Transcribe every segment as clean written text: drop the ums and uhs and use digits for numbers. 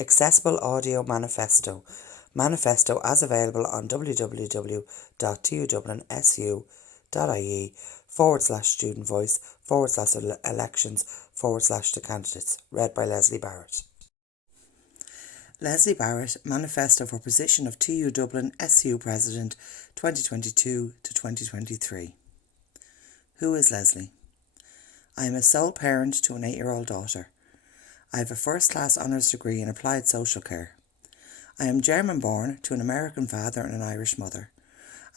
Accessible Audio Manifesto. Manifesto as available on www.tudublin.su.ie/student voice/elections/the candidates. Read by Lesley Barrett. Lesley Barrett, Manifesto for position of TU Dublin SU President 2022 to 2023. Who is Lesley? I am a sole parent to an 8-year-old daughter. I have a first-class honours degree in applied social care. I am German-born to an American father and an Irish mother.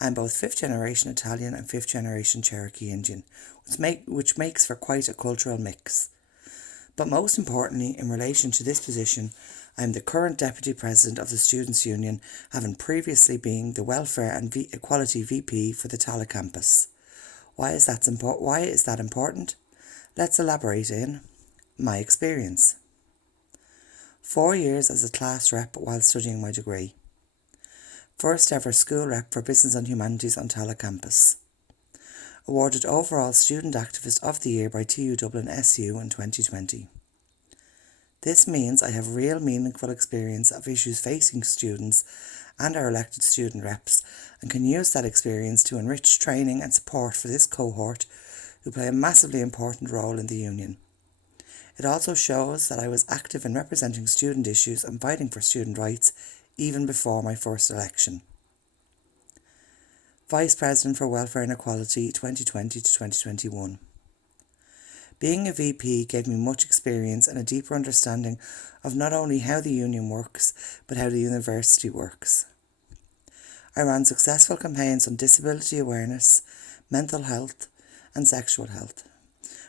I am both 5th-generation Italian and 5th-generation Cherokee Indian, which makes for quite a cultural mix. But most importantly, in relation to this position, I am the current Deputy President of the Students' Union, having previously been the Welfare and Equality VP for the Tallaght campus. Why is that important? Let's elaborate in my experience. 4 years as a class rep while studying my degree. First ever school rep for Business and Humanities on Tallaght campus. Awarded overall Student Activist of the Year by TU Dublin SU in 2020. This means I have real meaningful experience of issues facing students and our elected student reps, and can use that experience to enrich training and support for this cohort who play a massively important role in the union. It also shows that I was active in representing student issues and fighting for student rights even before my first election. Vice President for Welfare and Equality 2020 to 2021. Being a VP gave me much experience and a deeper understanding of not only how the union works, but how the university works. I ran successful campaigns on disability awareness, mental health and sexual health.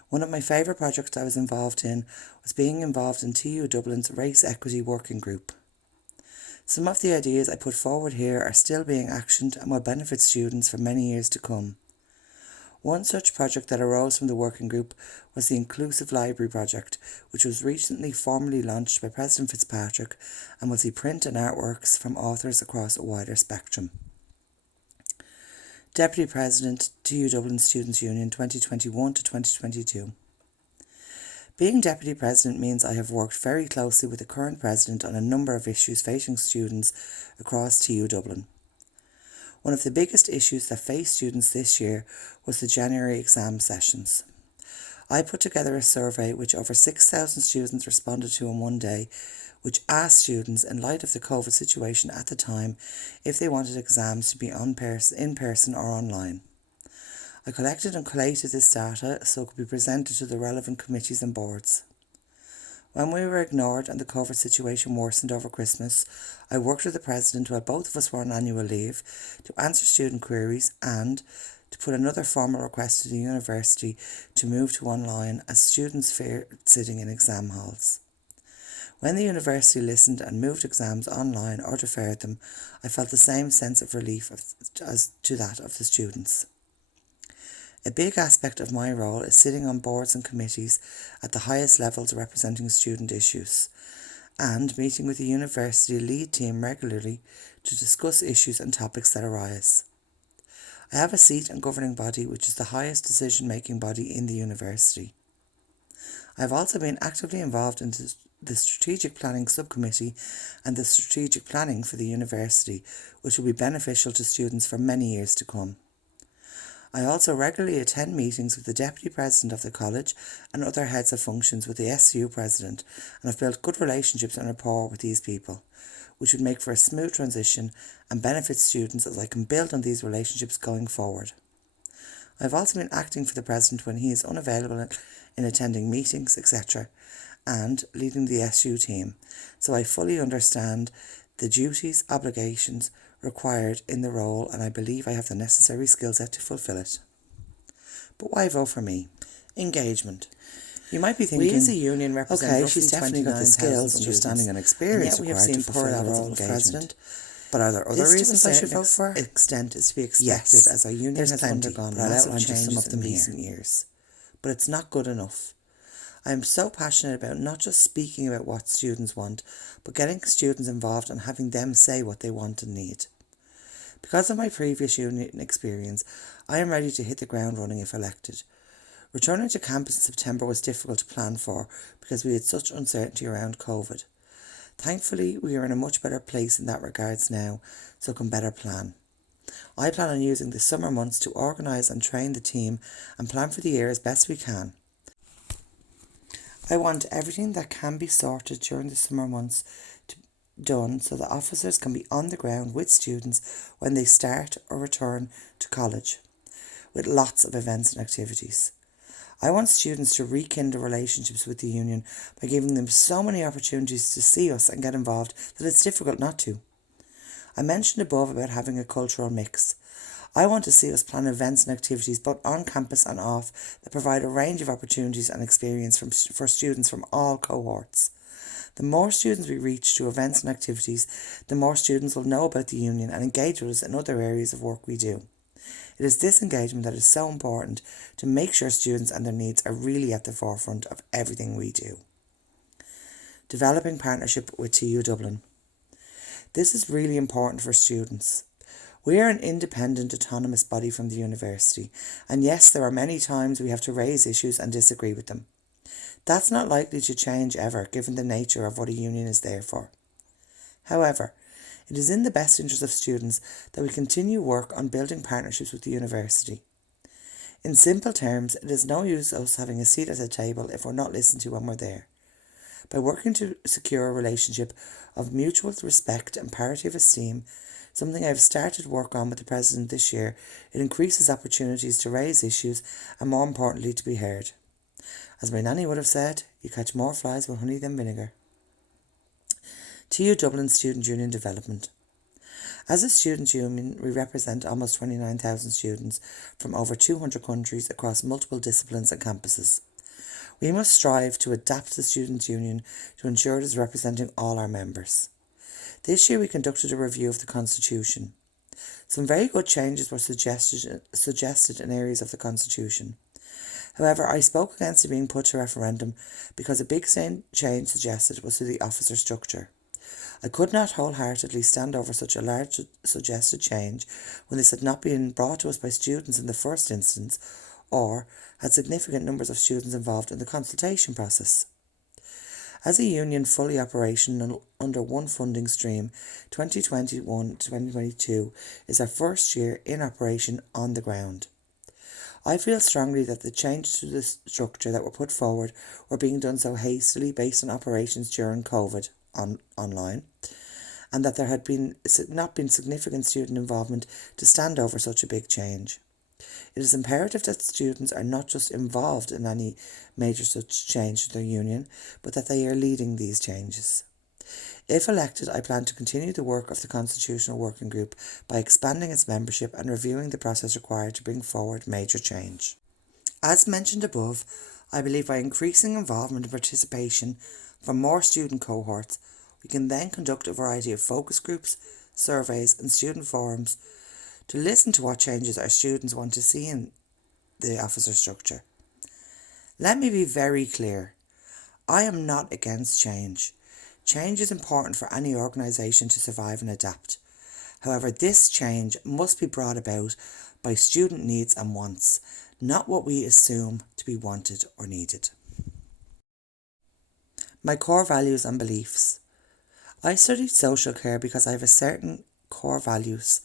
One of my favourite projects I was involved in was being involved in TU Dublin's Race Equity Working Group. Some of the ideas I put forward here are still being actioned and will benefit students for many years to come. One such project that arose from the working group was the Inclusive Library Project, which was recently formally launched by President Fitzpatrick and will see print and artworks from authors across a wider spectrum. Deputy President, TU Dublin Students' Union 2021 to 2022. Being Deputy President means I have worked very closely with the current President on a number of issues facing students across TU Dublin. One of the biggest issues that faced students this year was the January exam sessions. I put together a survey which over 6,000 students responded to in one day, which asked students, in light of the COVID situation at the time, if they wanted exams to be in person or online. I collected and collated this data so it could be presented to the relevant committees and boards. When we were ignored and the COVID situation worsened over Christmas, I worked with the President while both of us were on annual leave to answer student queries and to put another formal request to the university to move to online as students feared sitting in exam halls. When the university listened and moved exams online or deferred them, I felt the same sense of relief as to that of the students. A big aspect of my role is sitting on boards and committees at the highest levels representing student issues, and meeting with the university lead team regularly to discuss issues and topics that arise. I have a seat on governing body, which is the highest decision-making body in the university. I have also been actively involved in the Strategic Planning Subcommittee and the Strategic Planning for the university, which will be beneficial to students for many years to come. I also regularly attend meetings with the Deputy President of the College and other heads of functions with the SU President, and have built good relationships and rapport with these people, which would make for a smooth transition and benefit students as I can build on these relationships going forward. I have also been acting for the President when he is unavailable in attending meetings, etc., and leading the SU team, so I fully understand the duties, obligations required in the role, and I believe I have the necessary skill set to fulfil it. But why vote for me? Engagement. You might be thinking, we as a union represent roughly she's definitely got the skills, understanding and experience required to fulfil that role of President. But are there other reasons I should vote for? Extent is to be expected, as our union has undergone massive changes in recent years. But it's not good enough. I am so passionate about not just speaking about what students want, but getting students involved and having them say what they want and need. Because of my previous union experience, I am ready to hit the ground running if elected. Returning to campus in September was difficult to plan for because we had such uncertainty around COVID. Thankfully, we are in a much better place in that regards now, so can better plan. I plan on using the summer months to organise and train the team and plan for the year as best we can. I want everything that can be sorted during the summer months done so that officers can be on the ground with students when they start or return to college, with lots of events and activities. I want students to rekindle relationships with the union by giving them so many opportunities to see us and get involved that it's difficult not to. I mentioned above about having a cultural mix. I want to see us plan events and activities both on campus and off that provide a range of opportunities and experience for students from all cohorts. The more students we reach through events and activities, the more students will know about the union and engage with us in other areas of work we do. It is this engagement that is so important to make sure students and their needs are really at the forefront of everything we do. Developing partnership with TU Dublin. This is really important for students. We are an independent, autonomous body from the university, and yes, there are many times we have to raise issues and disagree with them. That's not likely to change ever, given the nature of what a union is there for. However, it is in the best interest of students that we continue work on building partnerships with the university. In simple terms, it is no use us having a seat at the table if we're not listened to when we're there. By working to secure a relationship of mutual respect and parity of esteem, something I have started work on with the President this year, it increases opportunities to raise issues and, more importantly, to be heard. As my nanny would have said, you catch more flies with honey than vinegar. TU Dublin Student Union Development. As a student union, we represent almost 29,000 students from over 200 countries across multiple disciplines and campuses. We must strive to adapt the student union to ensure it is representing all our members. This year we conducted a review of the Constitution. Some very good changes were suggested in areas of the Constitution. However, I spoke against it being put to referendum because a big change suggested was to the officer structure. I could not wholeheartedly stand over such a large suggested change when this had not been brought to us by students in the first instance or had significant numbers of students involved in the consultation process. As a union fully operational under one funding stream, 2021 to 2022 is our first year in operation on the ground. I feel strongly that the changes to the structure that were put forward were being done so hastily based on operations during COVID online, and that there had not been significant student involvement to stand over such a big change. It is imperative that students are not just involved in any major such change to their union, but that they are leading these changes. If elected, I plan to continue the work of the Constitutional Working Group by expanding its membership and reviewing the process required to bring forward major change. As mentioned above, I believe by increasing involvement and participation from more student cohorts, we can then conduct a variety of focus groups, surveys and student forums to listen to what changes our students want to see in the officer structure. Let me be very clear. I am not against change. Change is important for any organisation to survive and adapt. However, this change must be brought about by student needs and wants, not what we assume to be wanted or needed. My core values and beliefs. I studied social care because I have a certain core values: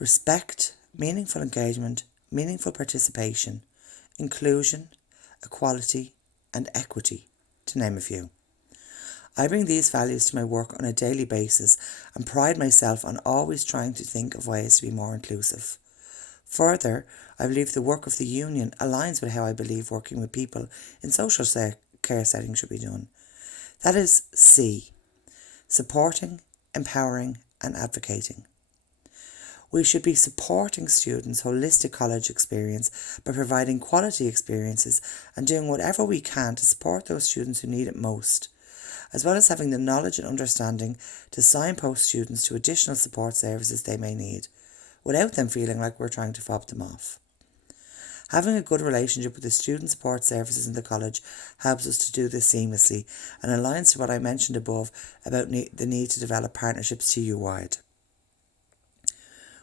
respect, meaningful engagement, meaningful participation, inclusion, equality and equity, to name a few. I bring these values to my work on a daily basis and pride myself on always trying to think of ways to be more inclusive. Further, I believe the work of the union aligns with how I believe working with people in social care settings should be done. That is C, supporting, empowering and advocating. We should be supporting students' holistic college experience by providing quality experiences and doing whatever we can to support those students who need it most, as well as having the knowledge and understanding to signpost students to additional support services they may need, without them feeling like we're trying to fob them off. Having a good relationship with the student support services in the college helps us to do this seamlessly and aligns to what I mentioned above about the need to develop partnerships TU-wide.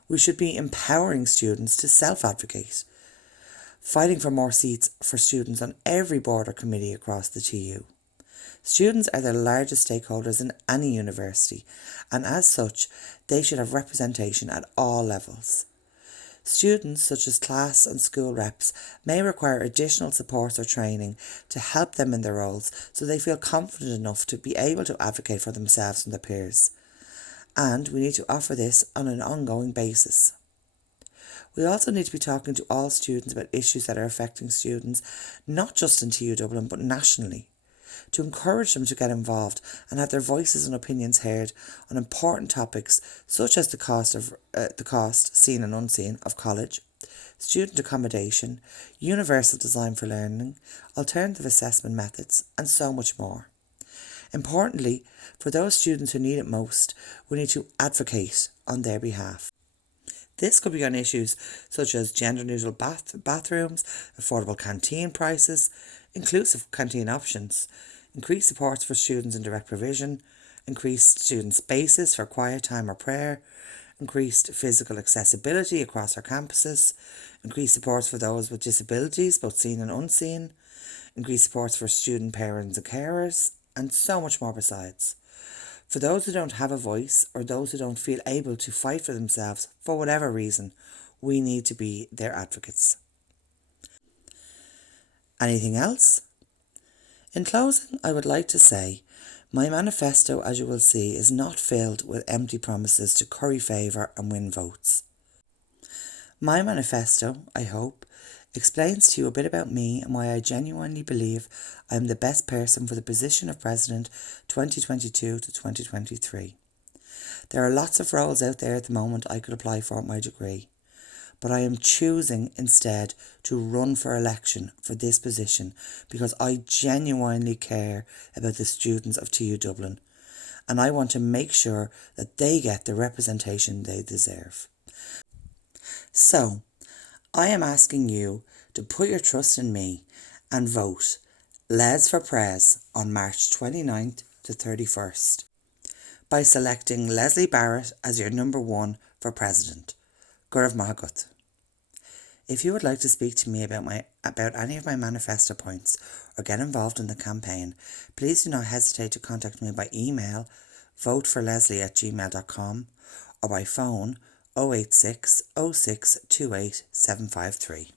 We should be empowering students to self-advocate, fighting for more seats for students on every board or committee across the TU. Students are the largest stakeholders in any university, and as such, they should have representation at all levels. Students, such as class and school reps, may require additional support or training to help them in their roles so they feel confident enough to be able to advocate for themselves and their peers. And we need to offer this on an ongoing basis. We also need to be talking to all students about issues that are affecting students, not just in TU Dublin, but nationally, to encourage them to get involved and have their voices and opinions heard on important topics such as the cost, seen and unseen, of college, student accommodation, universal design for learning, alternative assessment methods, and so much more. Importantly, for those students who need it most, we need to advocate on their behalf. This could be on issues such as gender-neutral bathrooms, affordable canteen prices, inclusive canteen options, increased supports for students in direct provision, increased student spaces for quiet time or prayer, increased physical accessibility across our campuses, increased supports for those with disabilities, both seen and unseen, increased supports for student parents and carers, and so much more besides. For those who don't have a voice or those who don't feel able to fight for themselves for whatever reason, we need to be their advocates. Anything else? In closing, I would like to say, my manifesto, as you will see, is not filled with empty promises to curry favour and win votes. My manifesto, I hope, explains to you a bit about me and why I genuinely believe I am the best person for the position of President 2022 to 2023. There are lots of roles out there at the moment I could apply for at my degree, but I am choosing instead to run for election for this position because I genuinely care about the students of TU Dublin, and I want to make sure that they get the representation they deserve. So, I am asking you to put your trust in me and vote Les for Prez on March 29th to 31st by selecting Lesley Barrett as your number 1 for President. Gurav Mahagut. If you would like to speak to me about any of my manifesto points or get involved in the campaign, please do not hesitate to contact me by email voteforlesley@gmail.com or by phone 086 06 28 753.